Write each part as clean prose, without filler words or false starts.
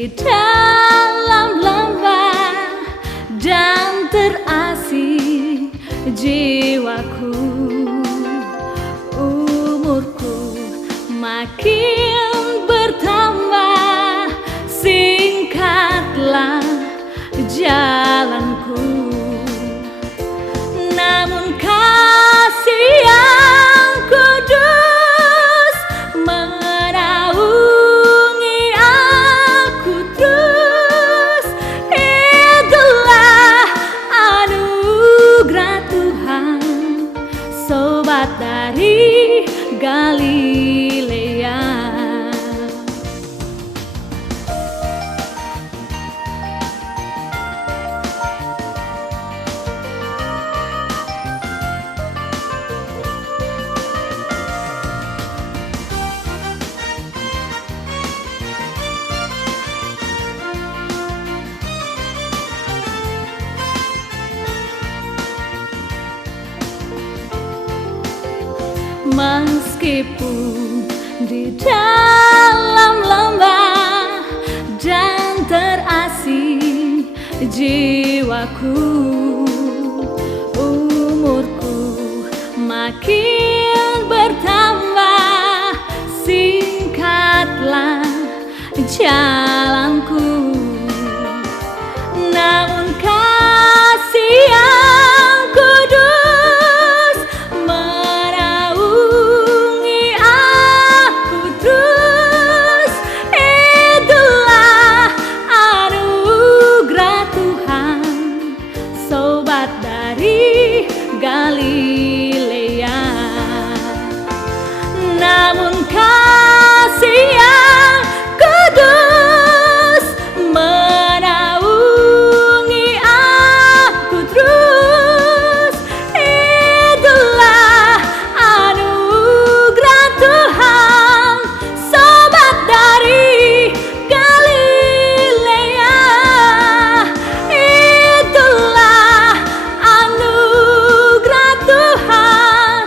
di dalam lembah dan terasing jiwaku. Umurku makin bertambah, singkatlah jalanku. Namun kasih yang kudus menaungi aku terus. Itulah anugerah Tuhan, sobat dari Galilea. Meskipun di dalam lembah dan terasing jiwaku, umurku makin bertambah, singkatlah jalanku. Namun kasih yang kudus menaungi aku terus. Itulah anugerah Tuhan, sobat dari Galilea. Namun kasih yang kudus menaungi aku terus. Itulah anugerah Tuhan, sobat dari Galilea. Itulah anugerah Tuhan,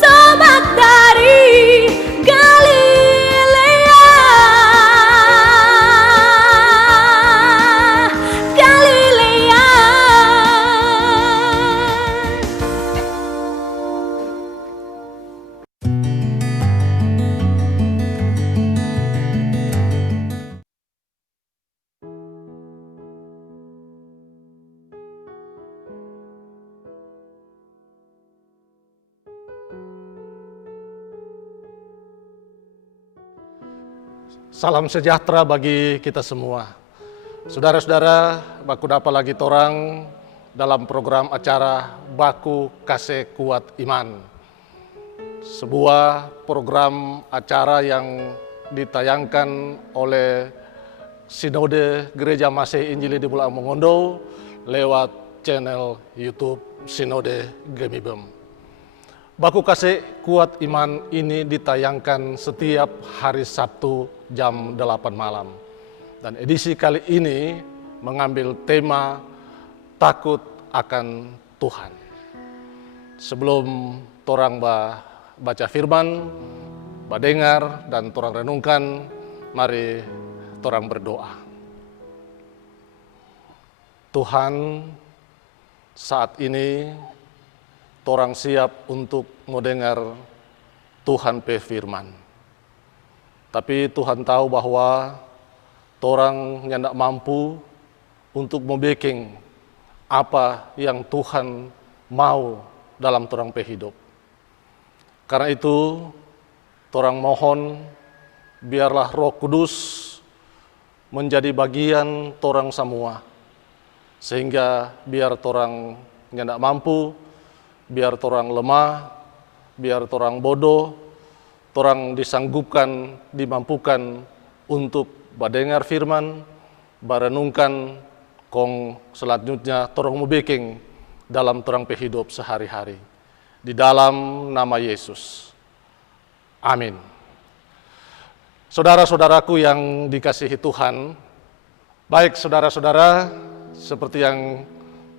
sobat dari Galilea. Galilea. Salam sejahtera bagi kita semua. Saudara-saudara, baku dapat lagi torang dalam program acara Baku Kase Kuat Iman. Sebuah program acara yang ditayangkan oleh Sinode Gereja Masih Injili di Bulak Mongondo lewat channel YouTube Sinode Gemibem. Baku Kase Kuat Iman ini ditayangkan setiap hari Sabtu jam 8 malam. Dan edisi kali ini mengambil tema takut akan Tuhan. Sebelum torang baca firman, dengar dan torang renungkan, mari torang berdoa. Tuhan, saat ini torang siap untuk mendengar Tuhan pe firman. Tapi Tuhan tahu bahwa torang nyandak mampu untuk membaking apa yang Tuhan mau dalam torang pe hidup. Karena itu, torang mohon biarlah Roh Kudus menjadi bagian torang semua. Sehingga biar torang nyandak mampu, biar torang lemah, biar torang bodoh, torang disanggupkan, dimampukan untuk mendengar firman, merenungkan, kong selanjutnya torang membaking dalam torang pe hidup sehari-hari. Di dalam nama Yesus. Amin. Saudara-saudaraku yang dikasihi Tuhan, baik saudara-saudara, seperti yang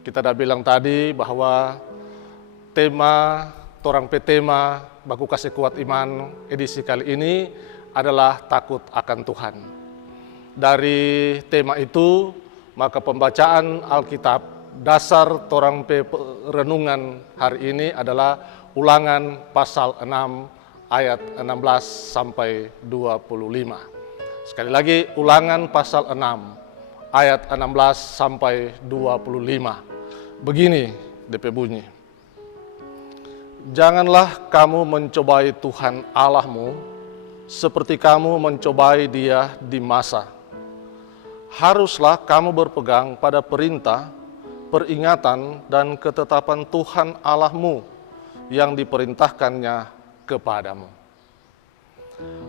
kita dah bilang tadi bahwa tema torang pe tema Baku Kase Kuat Iman edisi kali ini adalah takut akan Tuhan. dari tema itu, maka pembacaan Alkitab dasar torang pe renungan hari ini adalah Ulangan pasal 6 ayat 16 sampai 25. Sekali lagi, Ulangan pasal 6 ayat 16 sampai 25. Begini DP bunyi. Janganlah kamu mencobai Tuhan Allahmu seperti kamu mencobai Dia di Masa. Haruslah kamu berpegang pada perintah, peringatan, dan ketetapan Tuhan Allahmu yang diperintahkannya kepadamu.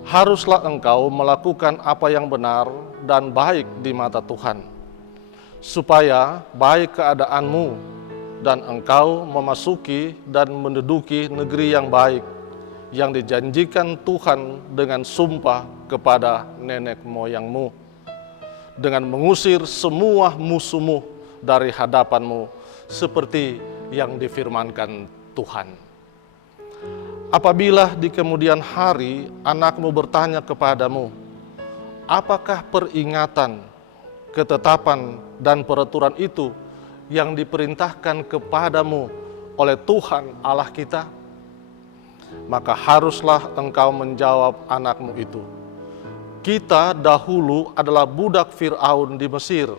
Haruslah engkau melakukan apa yang benar dan baik di mata Tuhan, supaya baik keadaanmu dan engkau memasuki dan menduduki negeri yang baik yang dijanjikan Tuhan dengan sumpah kepada nenek moyangmu, dengan mengusir semua musuhmu dari hadapanmu seperti yang difirmankan Tuhan. Apabila di kemudian hari anakmu bertanya kepadamu, apakah peringatan, ketetapan, dan peraturan itu yang diperintahkan kepadamu oleh Tuhan Allah kita? Maka haruslah engkau menjawab anakmu itu, kita dahulu adalah budak Fir'aun di Mesir,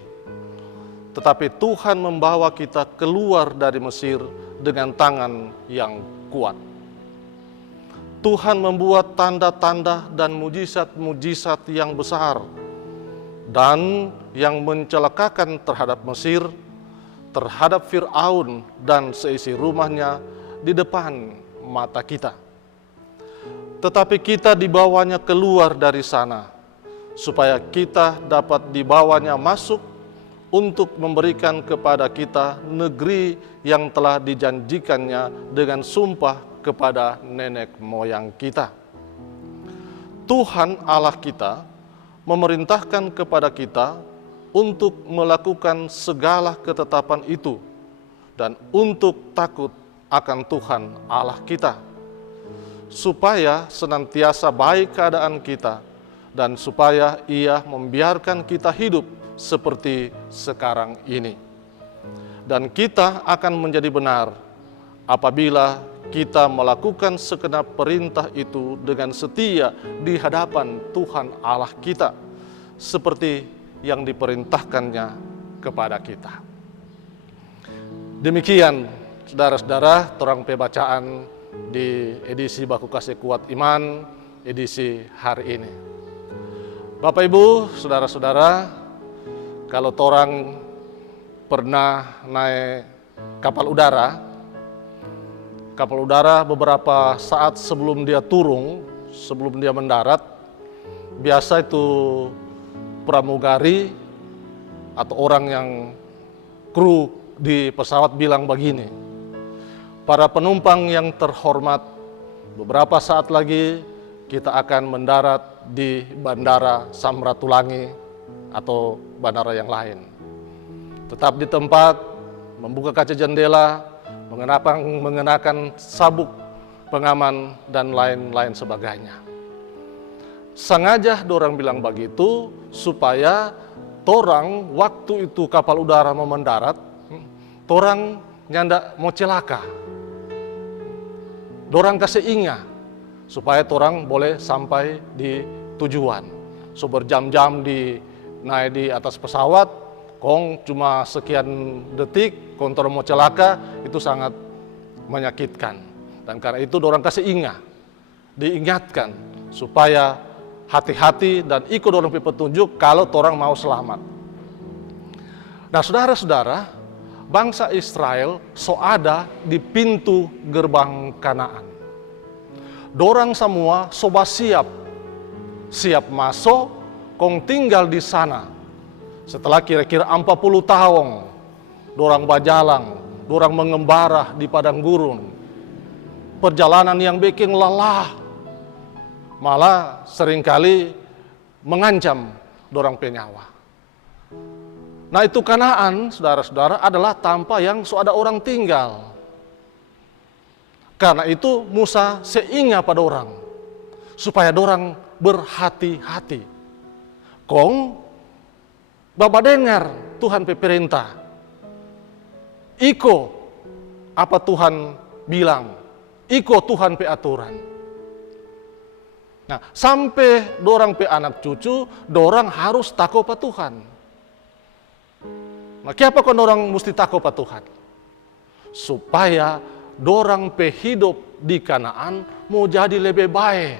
tetapi Tuhan membawa kita keluar dari Mesir dengan tangan yang kuat. Tuhan membuat tanda-tanda dan mujizat-mujizat yang besar dan yang mencelakakan terhadap Mesir, terhadap Fir'aun dan seisi rumahnya di depan mata kita. Tetapi kita dibawanya keluar dari sana, supaya kita dapat dibawanya masuk untuk memberikan kepada kita negeri yang telah dijanjikannya dengan sumpah kepada nenek moyang kita. Tuhan Allah kita memerintahkan kepada kita untuk melakukan segala ketetapan itu dan untuk takut akan Tuhan Allah kita, supaya senantiasa baik keadaan kita dan supaya Ia membiarkan kita hidup seperti sekarang ini. Dan kita akan menjadi benar apabila kita melakukan segenap perintah itu dengan setia di hadapan Tuhan Allah kita, seperti yang diperintahkannya kepada kita. Demikian, saudara-saudara, torang pembacaan di edisi Baku Kasih Kuat Iman, edisi hari ini. Bapak Ibu, saudara-saudara, kalau torang pernah naik kapal udara beberapa saat sebelum dia turun, sebelum dia mendarat, biasa itu pramugari atau orang yang kru di pesawat bilang begini, para penumpang yang terhormat, beberapa saat lagi kita akan mendarat di Bandara Samratulangi atau bandara yang lain. Tetap di tempat, membuka kaca jendela, mengenakan sabuk pengaman dan lain-lain sebagainya. Sengaja dorang bilang begitu supaya torang waktu itu kapal udara mau mendarat, torang nyanda mau celaka. Dorang kasih ingat supaya torang boleh sampai di tujuan. So berjam-jam naik di atas pesawat, kong cuma sekian detik, kontor mau celaka, itu sangat menyakitkan. Dan karena itu dorang kasih ingat, diingatkan supaya hati-hati dan ikut dorang petunjuk kalau torang mau selamat. Nah, saudara-saudara, bangsa Israel so ada di pintu gerbang Kanaan. Dorang semua soba siap masuk, kong tinggal di sana. Setelah kira-kira 40 tahun, dorang bajalang, dorang mengembara di padang gurun. Perjalanan yang bikin lelah, malah seringkali mengancam dorang penyawa. Nah, itu Kanaan, saudara-saudara, adalah tanpa yang so ada orang tinggal. Karena itu Musa seingat pada orang, supaya dorang berhati-hati. Kong Bapak dengar Tuhan pe perintah. Iko apa Tuhan bilang. Iko Tuhan pe aturan. Nah, sampai dorang pe anak cucu, dorang harus takut pa Tuhan. Nah, kenapa kon dorang mesti takut pa Tuhan? Supaya dorang pe hidup di Kanaan mau jadi lebih baik,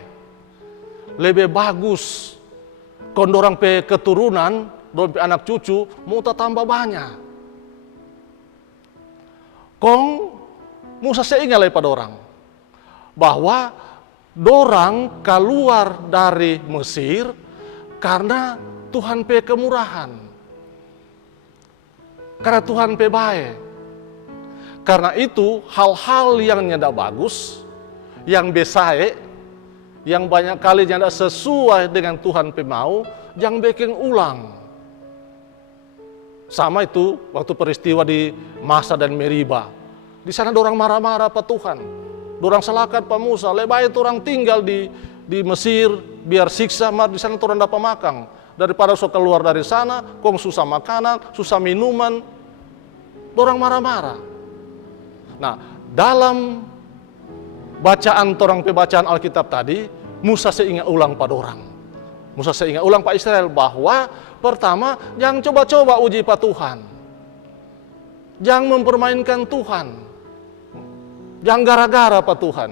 lebih bagus. Kon dorang pe keturunan, dorang pe anak cucu mau tambah banyak. Kong Musa seingat lagi pada orang bahwa dorang keluar dari Mesir karena Tuhan pe kemurahan, karena Tuhan pe baik. Karena itu hal-hal yang tidak bagus, yang besae, yang banyak kali tidak sesuai dengan Tuhan pe mau, jangan bikin ulang. Sama itu waktu peristiwa di Masa dan Meriba. Di sana dorang marah-marah pa Tuhan. Dorang salakat pa Musa, lebih baik orang tinggal di Mesir biar siksa, mar di sana orang dapat makan. Daripada so keluar dari sana, kong susah makanan, susah minuman. Dorang marah-marah. Nah, dalam bacaan bacaan Alkitab tadi, Musa seingat ulang pada orang. Musa seingat ulang Pak Israel bahwa pertama, jangan coba-coba uji pa Tuhan. Jangan mempermainkan Tuhan. Jangan gara-gara pa Tuhan.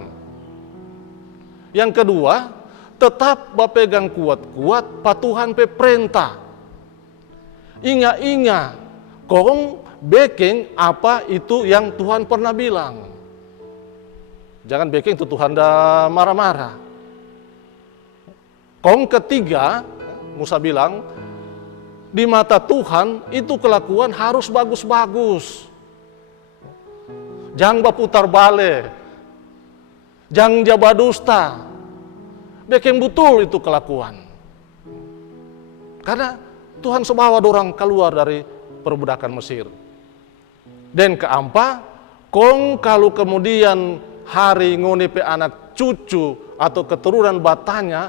Yang kedua, tetap berpegang kuat-kuat pa Tuhan pe perintah. Ingat-ingat, kong baking apa itu yang Tuhan pernah bilang. Jangan baking itu Tuhan dah marah-marah. Kong ketiga, Musa bilang, di mata Tuhan itu kelakuan harus bagus-bagus. Jangan berputar balik. Jangan jaba dusta. Baking betul itu kelakuan. Karena Tuhan sebawa dorang keluar dari perbudakan Mesir. Dan keempat, kong kalau kemudian hari ngoni pe anak cucu atau keturunan batanya,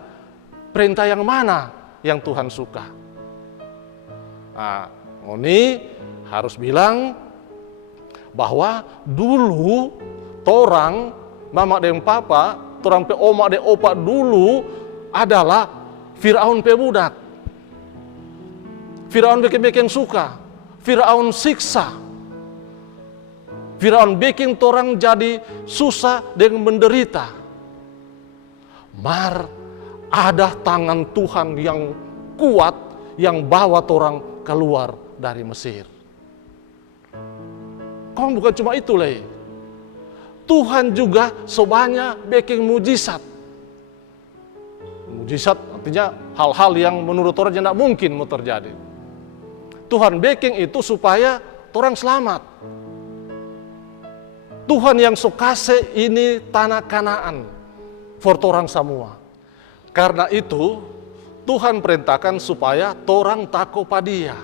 perintah yang mana yang Tuhan suka? Nah, ngoni harus bilang bahwa dulu torang mama dan papa, torang pe oma de opa dulu adalah Firaun pe budak. Firaun bikin suka, Firaun siksa. Firaun bikin orang jadi susah dan menderita. Mar ada tangan Tuhan yang kuat yang bawa orang keluar dari Mesir. Kau bukan cuma itu leh. Tuhan juga sebanyak bikin mujizat. Mujizat artinya hal-hal yang menurut orang tidak mungkin mau terjadi. Tuhan bikin itu supaya orang selamat. Tuhan yang sukase ini tanah Kanaan for torang semua. Karena itu Tuhan perintahkan supaya torang takut pada Dia.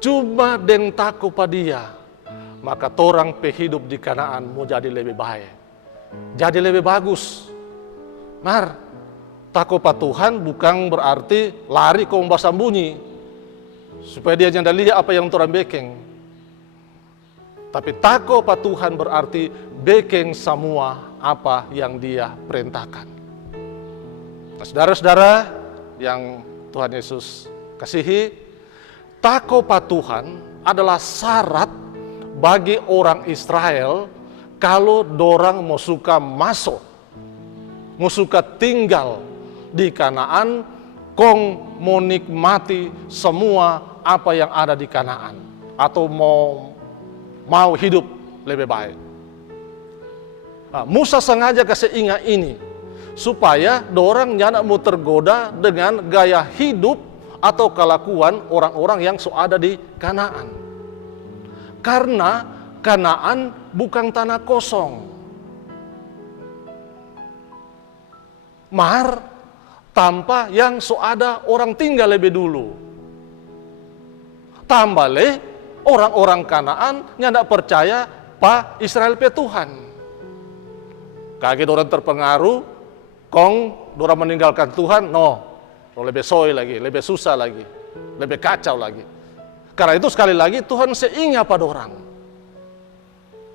Cuma dengan takut pada Dia, maka torang pe hidup di Kanaan mau jadi lebih baik, jadi lebih bagus. Mar, takut pada Tuhan bukan berarti lari kau bersembunyi supaya Dia jangan lihat apa yang torang bikin. Tapi takut pada Tuhan berarti bikin semua apa yang Dia perintahkan. Nah, saudara-saudara yang Tuhan Yesus kasihi, takut pada Tuhan adalah syarat bagi orang Israel kalau dorang mau suka masuk, mau suka tinggal di Kanaan, kong mau nikmati semua apa yang ada di Kanaan, atau mau hidup lebih baik. Nah, Musa sengaja kasih ingat ini supaya dorang jangan mau tergoda dengan gaya hidup atau kelakuan orang-orang yang ada di Kanaan. Karena Kanaan bukan tanah kosong. Mar tanpa yang ada orang tinggal lebih dulu. Tambah leh orang-orang Kanaan yang tidak percaya pa Israel pe Tuhan. Kaget orang terpengaruh, kong orang meninggalkan Tuhan, no, lebih soy lagi, lebih susah lagi. lebih kacau lagi. Karena itu sekali lagi Tuhan seingat pada orang.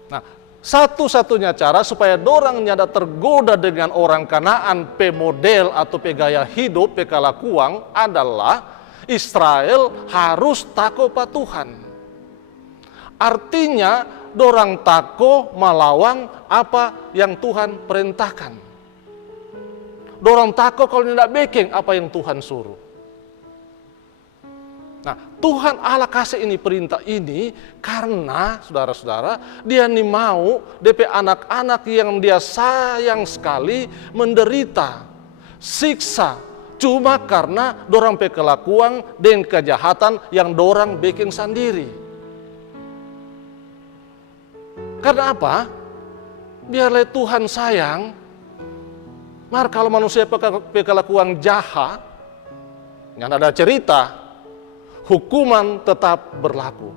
Nah, satu-satunya cara supaya dorang nyada tergoda dengan orang Kanaan pe model atau pe gaya hidup, pe kalakuan adalah Israel harus tako pa Tuhan. Artinya dorang tako melawan apa yang Tuhan perintahkan. Dorang tako kalau tidak bikin apa yang Tuhan suruh. Nah, Tuhan Allah kasih ini perintah ini karena saudara-saudara dia nih mau DP anak-anak yang dia sayang sekali menderita siksa cuma karena dorang pe kelakuan dan kejahatan yang dorang bikin sendiri. Karena apa? Biarlah Tuhan sayang. Mar kalau manusia pe kelakuan jahat, yang ada cerita hukuman tetap berlaku.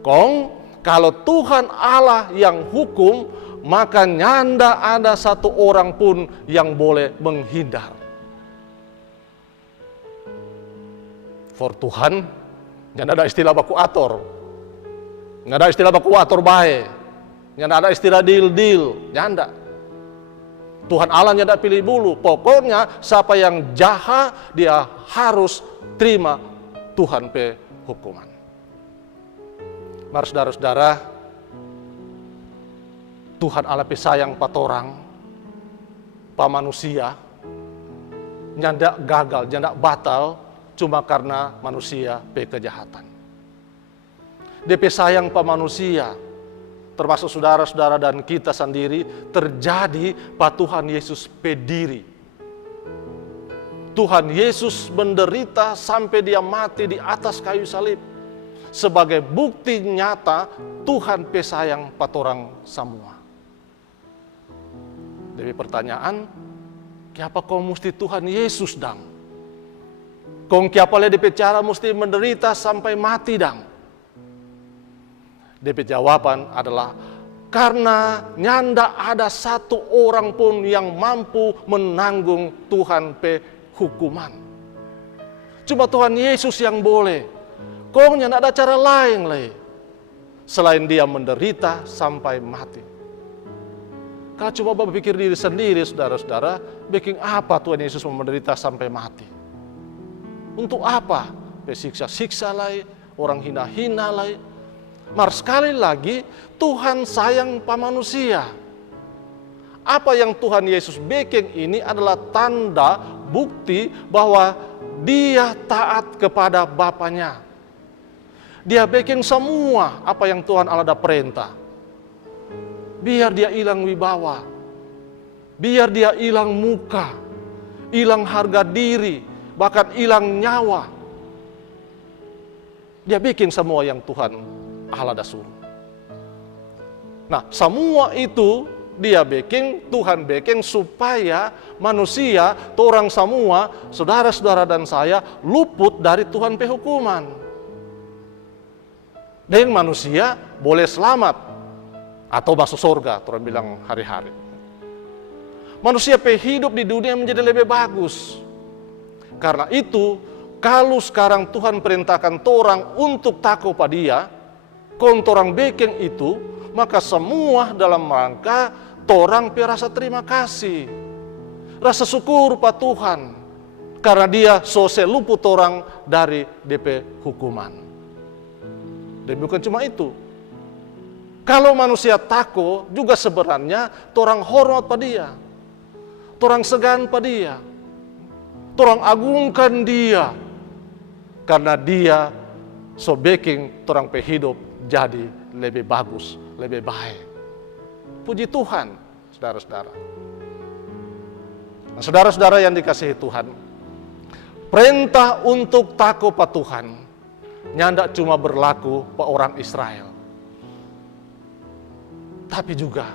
Kong, kalau Tuhan Allah yang hukum, maka nyanda ada satu orang pun yang boleh menghindar. For Tuhan, nyanda ada istilah baku ator. Nyanda ada istilah baku ator bae. Nyanda ada istilah deal-deal. Nyanda. Tuhan Allah nyanda pilih bulu. Pokoknya siapa yang jahat, dia harus terima Tuhan pe hukuman. Mari saudara-saudara, Tuhan Allah pe sayang patorang, pa manusia, nyanda gagal, nyanda batal, cuma karena manusia pe kejahatan. Dia pe sayang pa manusia, termasuk saudara-saudara dan kita sendiri, terjadi pa Tuhan Yesus pe diri. Tuhan Yesus menderita sampai dia mati di atas kayu salib. Sebagai bukti nyata Tuhan pesayang patorang semua. Jadi pertanyaan, kenapa kau mesti Tuhan Yesus dang? Kong kenapa le DP cara mesti menderita sampai mati dang? DP jawaban adalah karena nyanda ada satu orang pun yang mampu menanggung Tuhan pe hukuman. Cuma Tuhan Yesus yang boleh. Kongnya tidak ada cara lain lagi selain dia menderita sampai mati. Kalau coba berpikir diri sendiri, saudara-saudara, bikin apa Tuhan Yesus menderita sampai mati? Untuk apa? Siksa-siksa lagi, orang hina-hina lagi. Mar sekali lagi Tuhan sayang pa manusia. Apa yang Tuhan Yesus bikin ini adalah tanda bukti bahwa dia taat kepada Bapaknya. Dia bikin semua apa yang Tuhan Allah ada perintah. Biar dia hilang wibawa. Biar dia hilang muka. Hilang harga diri. Bahkan hilang nyawa. Dia bikin semua yang Tuhan Allah ada suruh. Nah, semua itu dia bikin, Tuhan bikin supaya manusia, orang semua, saudara-saudara dan saya luput dari Tuhan pehukuman. Dan manusia boleh selamat atau masuk surga, orang bilang hari-hari. Manusia hidup di dunia menjadi lebih bagus. Karena itu, kalau sekarang Tuhan perintahkan orang untuk takut pada Dia, kalau orang bikin itu, maka semua dalam rangka orang rasa terima kasih, rasa syukur pada Tuhan, karena Dia sose luput orang dari DP hukuman. Dan bukan cuma itu, kalau manusia takut juga sebenarnya orang hormat pada Dia, orang segan pada Dia, orang agungkan Dia, karena Dia so baking orang hidup jadi lebih bagus, lebih baik. Puji Tuhan, saudara-saudara. Nah, saudara-saudara yang dikasihi Tuhan, perintah untuk takut pada Tuhan nyanda cuma berlaku pada orang Israel, tapi juga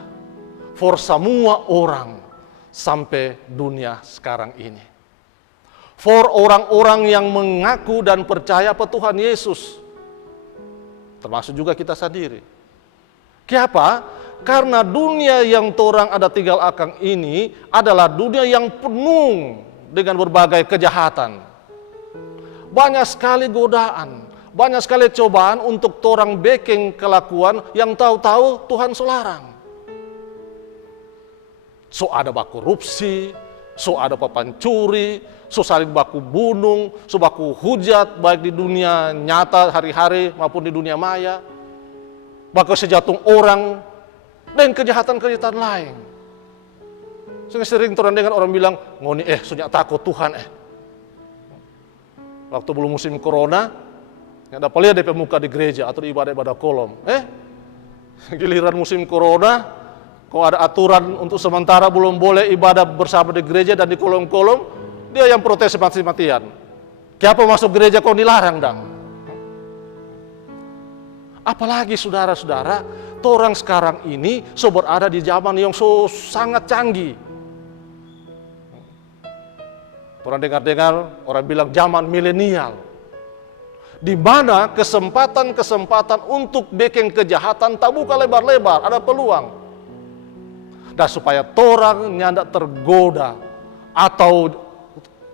for semua orang sampai dunia sekarang ini. For orang-orang yang mengaku dan percaya pada Tuhan Yesus, termasuk juga kita sendiri. Kenapa? Karena dunia yang torang ada tinggal akang ini adalah dunia yang penuh dengan berbagai kejahatan. banyak sekali godaan, banyak sekali cobaan untuk torang bikin kelakuan yang tahu-tahu Tuhan larang. So ada baku korupsi, so ada papancuri, so saling baku bunuh, so baku hujat baik di dunia nyata hari-hari maupun di dunia maya. Baku sejatung orang dan kejahatan-kejahatan lain. Sering torang dengar orang bilang, ngoni sunyak takut Tuhan Waktu belum musim corona, ada lihat DP muka di gereja atau di ibadah-ibadah kolom. Giliran musim corona, kok ada aturan untuk sementara belum boleh ibadah bersama di gereja dan di kolom-kolom, dia yang protes mati-matian. Kenapa masuk gereja kok dilarang dang? Apalagi saudara-saudara, torang sekarang ini berada di zaman yang sangat canggih. Orang dengar-dengar, orang bilang zaman milenial. Di mana kesempatan-kesempatan untuk bikin kejahatan tak buka lebar-lebar, ada peluang. Dan supaya torang nyandak tergoda atau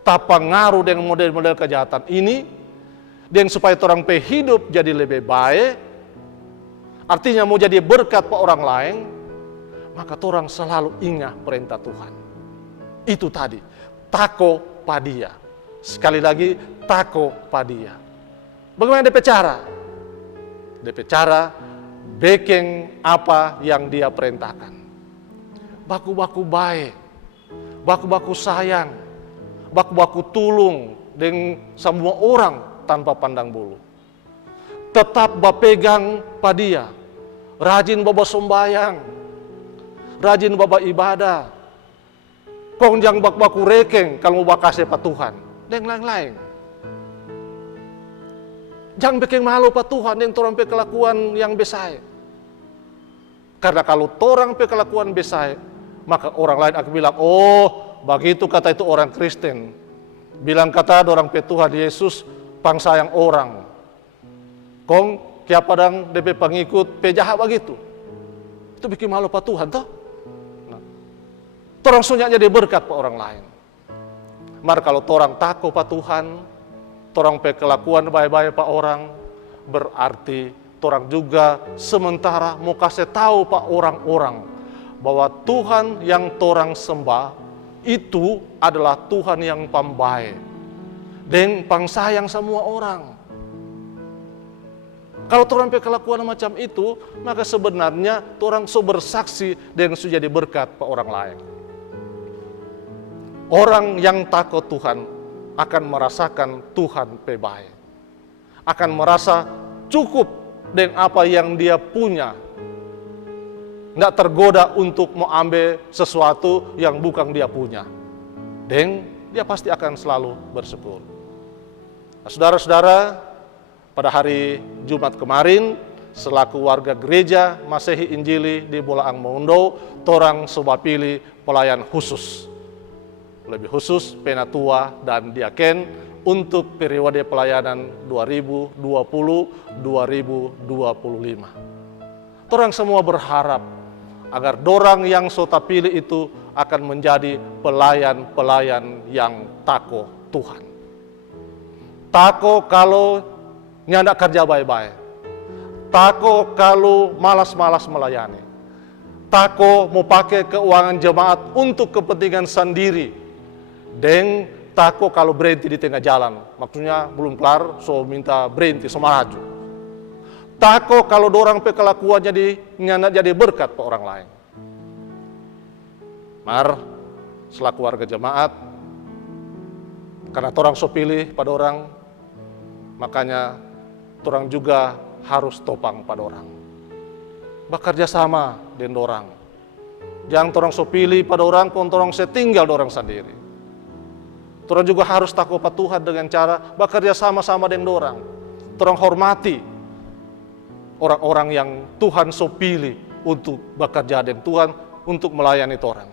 tak pengaruh dengan model-model kejahatan ini, dan supaya torang hidup jadi lebih baik, artinya mau jadi berkat ke orang lain, maka torang selalu ingat perintah Tuhan. Itu tadi, tako padia. Sekali lagi, tako padia. Bagaimana DP cara? DP cara bikin apa yang dia perintahkan. Baku-baku baik, baku-baku sayang, baku-baku tulung dengan semua orang tanpa pandang bulu. Tetap bapegang padia, rajin baba sembayang, rajin baba ibadah, kongjang baku rekeng kalau mau bakasih pa Tuhan, dan lain-lain. Jangan bikin malu pa Tuhan yang torang pe kelakuan yang besar. Karena kalau torang pe kelakuan besar, maka orang lain akan bilang, oh begitu kata itu orang Kristen. Bilang kata orang pe Tuhan Yesus pangsayang orang. Kong kia padang DP pengikut pe jahat begitu. Itu bikin malu pa Tuhan toh. Nah, torang sunyak jadi berkat pa orang lain. Mari kalau torang takut pa Tuhan, torang pe kelakuan baik-baik pa orang, berarti torang juga sementara mau kasih tahu pa orang-orang bahwa Tuhan yang torang sembah itu adalah Tuhan yang pambaik dan pangsayang semua orang. Kalau torang pe kelakuan macam itu, maka sebenarnya torang bersaksi dan sudah jadi berkat pa orang lain. Orang yang takut Tuhan akan merasakan Tuhan pe baik, akan merasa cukup dengan apa yang dia punya, tidak tergoda untuk mau ambil sesuatu yang bukan dia punya, dan dia pasti akan selalu bersyukur. Nah, saudara-saudara, pada hari Jumat kemarin, selaku warga gereja Masehi Injili di Bolaang Mongondo, torang soba pilih pelayan khusus. Lebih khusus penatua dan diaken untuk periode pelayanan 2020-2025. Torang semua berharap agar dorang yang sota pilih itu akan menjadi pelayan-pelayan yang tako Tuhan. Tako kalau nyandak kerja baik-baik. Tako kalau malas-malas melayani. Tako mau pakai keuangan jemaat untuk kepentingan sendiri. Dan tako kalau berhenti di tengah jalan. Maksudnya belum kelar, so minta berhenti, so maju. Tako kalau dorang pe kelakuan jadi berkat ke orang lain. Mar, selaku warga jemaat, karena torang so pilih pada orang, makanya torang juga harus topang pada orang. Bekerja sama dengan orang. Jangan torang so pilih pada orang, pun torang setinggal dorang sendiri. Torang juga harus takut pada Tuhan dengan cara bekerja sama-sama dengan dorang. Torang hormati orang-orang yang Tuhan so pilih untuk bekerja dengan Tuhan, untuk melayani torang.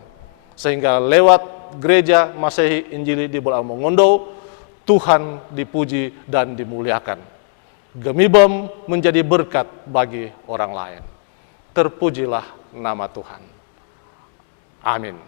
Sehingga lewat gereja Masehi Injili di Bolaang Mongondo, Tuhan dipuji dan dimuliakan. Gemibem menjadi berkat bagi orang lain. Terpujilah nama Tuhan. Amin.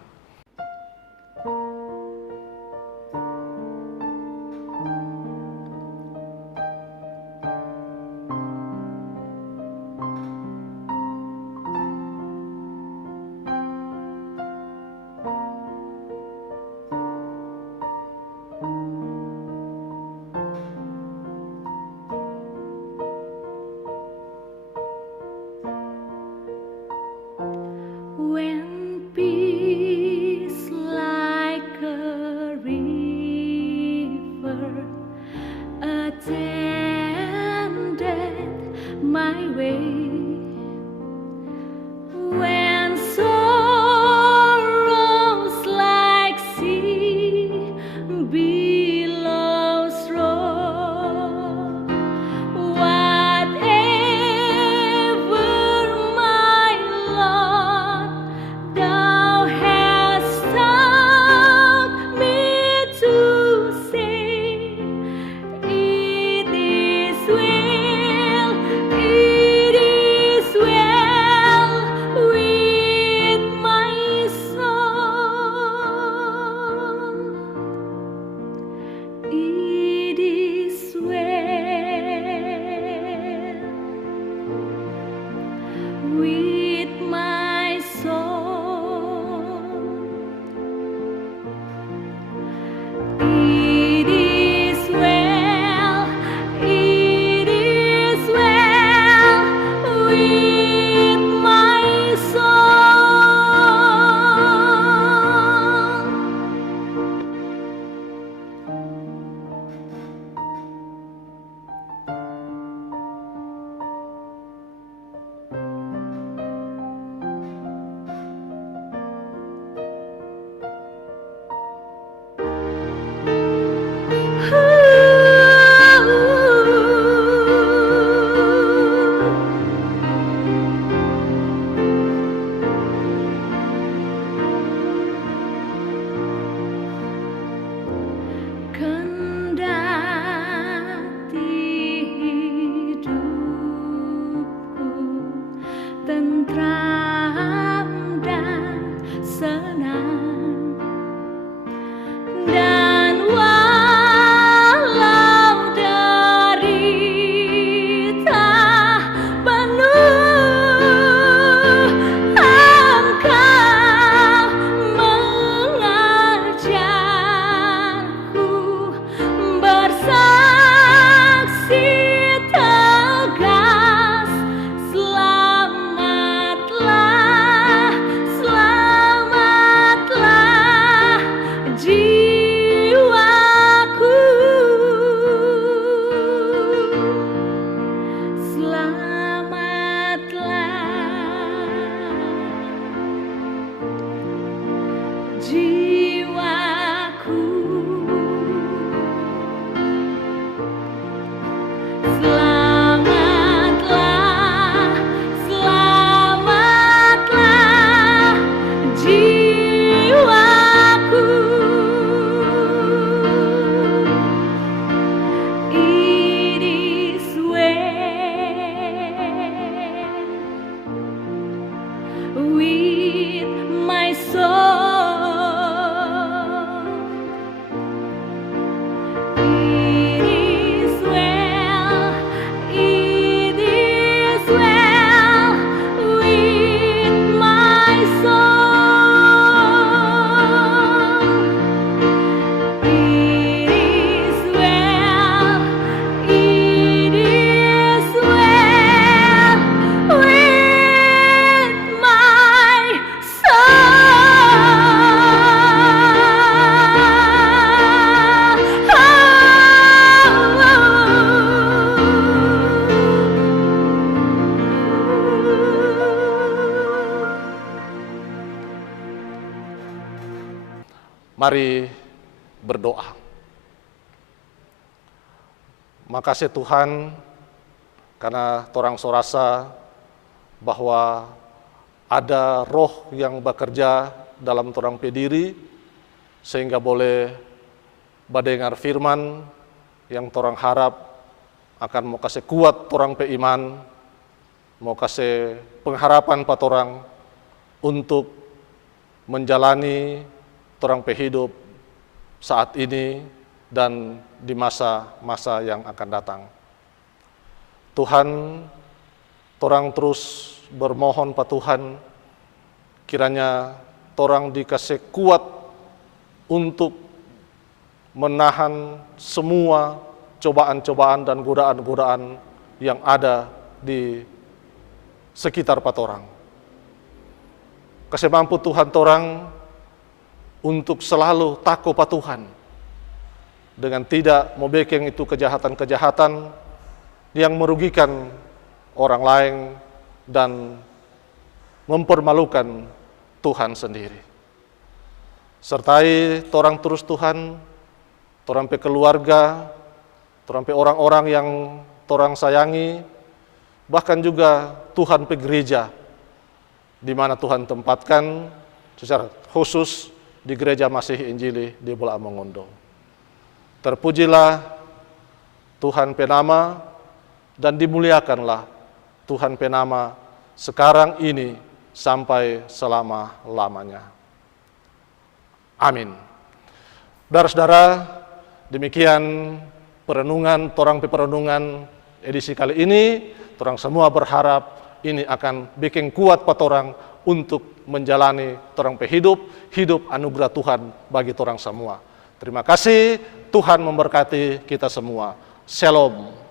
my way. When sorrows like sea billows roll, whatever my lot, thou hast taught me to say, it is well with my soul. It is well with my soul. It is well with my soul. Kendati hidupku tentram dan senang, dan walau derita penuh, Engkau mengajarku bersaksi tegas, selamatlah, selamatlah jiwaku, selamatlah jiwaku, selamatlah, selamatlah jiwaku. It is well with my soul. It is well with my soul. It is well with my soul. Mari berdoa. Makasih Tuhan, karena torang sorasa bahwa ada roh yang bekerja dalam torang pe diri, sehingga boleh badengar firman yang torang harap akan mau kasih kuat torang pe iman, mau kasih pengharapan pa torang untuk menjalani torang pe hidup saat ini dan di masa-masa yang akan datang. Tuhan, torang terus bermohon pa Tuhan, kiranya torang dikasih kuat untuk menahan semua cobaan-cobaan dan godaan-godaan yang ada di sekitar pa torang. Kasih mampu Tuhan torang untuk selalu takut pa Tuhan, dengan tidak mau bekeng itu kejahatan-kejahatan yang merugikan orang lain dan mempermalukan Tuhan sendiri. Sertai torang terus Tuhan, torang pe keluarga, torang pe orang-orang yang torang sayangi, bahkan juga Tuhan pe gereja, di mana Tuhan tempatkan secara khusus di Gereja Masihi Injili di Bula Mongondo. Terpujilah Tuhan pe nama dan dimuliakanlah Tuhan pe nama sekarang ini sampai selama-lamanya. Amin. Saudara-saudara, demikian perenungan, torang pe perenungan edisi kali ini. Torang semua berharap ini akan bikin kuat patorang untuk menjalani torang pe hidup anugerah Tuhan bagi torang semua. Terima kasih, Tuhan memberkati kita semua. Shalom.